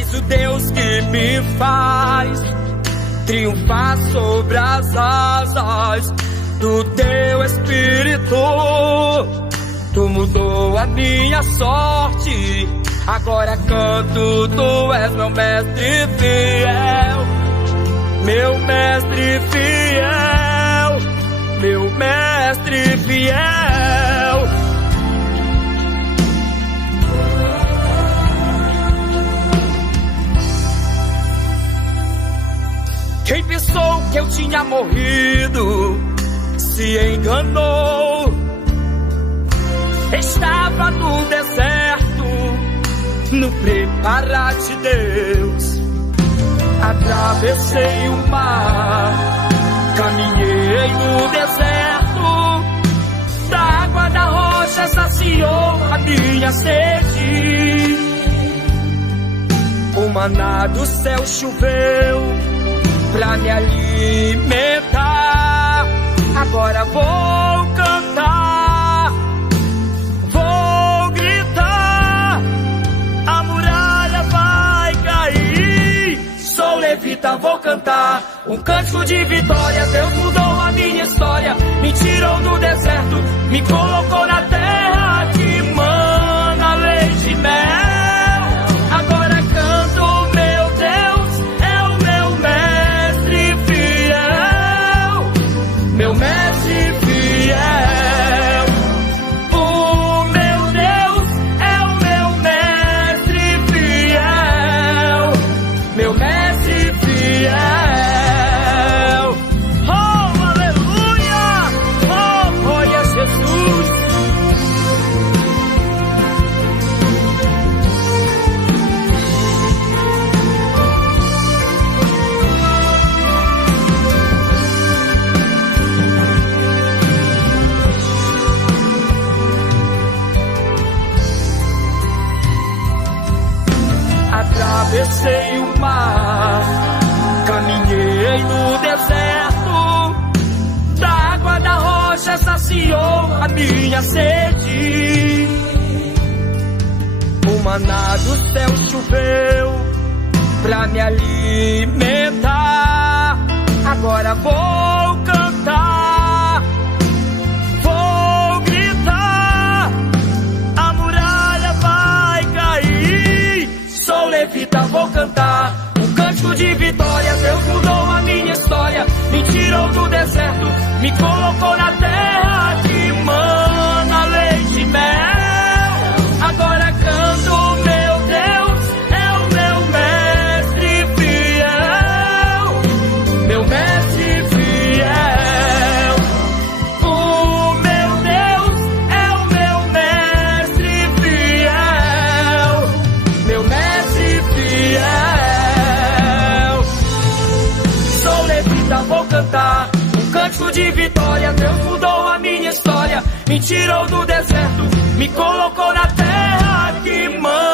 és o Deus que me faz triunfar sobre as asas do teu Espírito. Tu mudou a minha sorte, agora canto, tu és meu mestre fiel, meu mestre fiel, meu mestre fiel. Quem pensou que eu tinha morrido se enganou. Estava no deserto, no preparar de Deus. Atravessei o mar, caminhei no deserto. Da água da rocha saciou a minha sede. O maná do céu choveu pra me alimentar. Agora vou cantar, vou gritar, a muralha vai cair. Sou levita, vou cantar um cântico de vitória. Deus mudou a minha história, me tirou do deserto, me colocou na terra que mana leite e mel. Agora canto, meu Deus é o meu mestre fiel, meu mestre fiel. O meu Deus é o meu mestre fiel, meu mestre fiel. Oh, aleluia! Oh, glória a Jesus! Atravessei o mar, caminhei no deserto. Da água da rocha saciou a minha sede. O maná do céu choveu pra me alimentar. Agora vou cantar, vou gritar, a muralha vai cair. Sou levita, vou cantar um cântico de vitória. Deus mudou a minha história, me tirou do deserto, me colocou na terra que mana leite e mel. Agora canto, meu Deus é o meu mestre fiel, meu mestre fiel. O meu Deus é o meu mestre fiel, meu mestre fiel. Sou levita, vou cantar um cântico de vitória. Deus mudou a minha história, me tirou do deserto, me colocou na terra que manda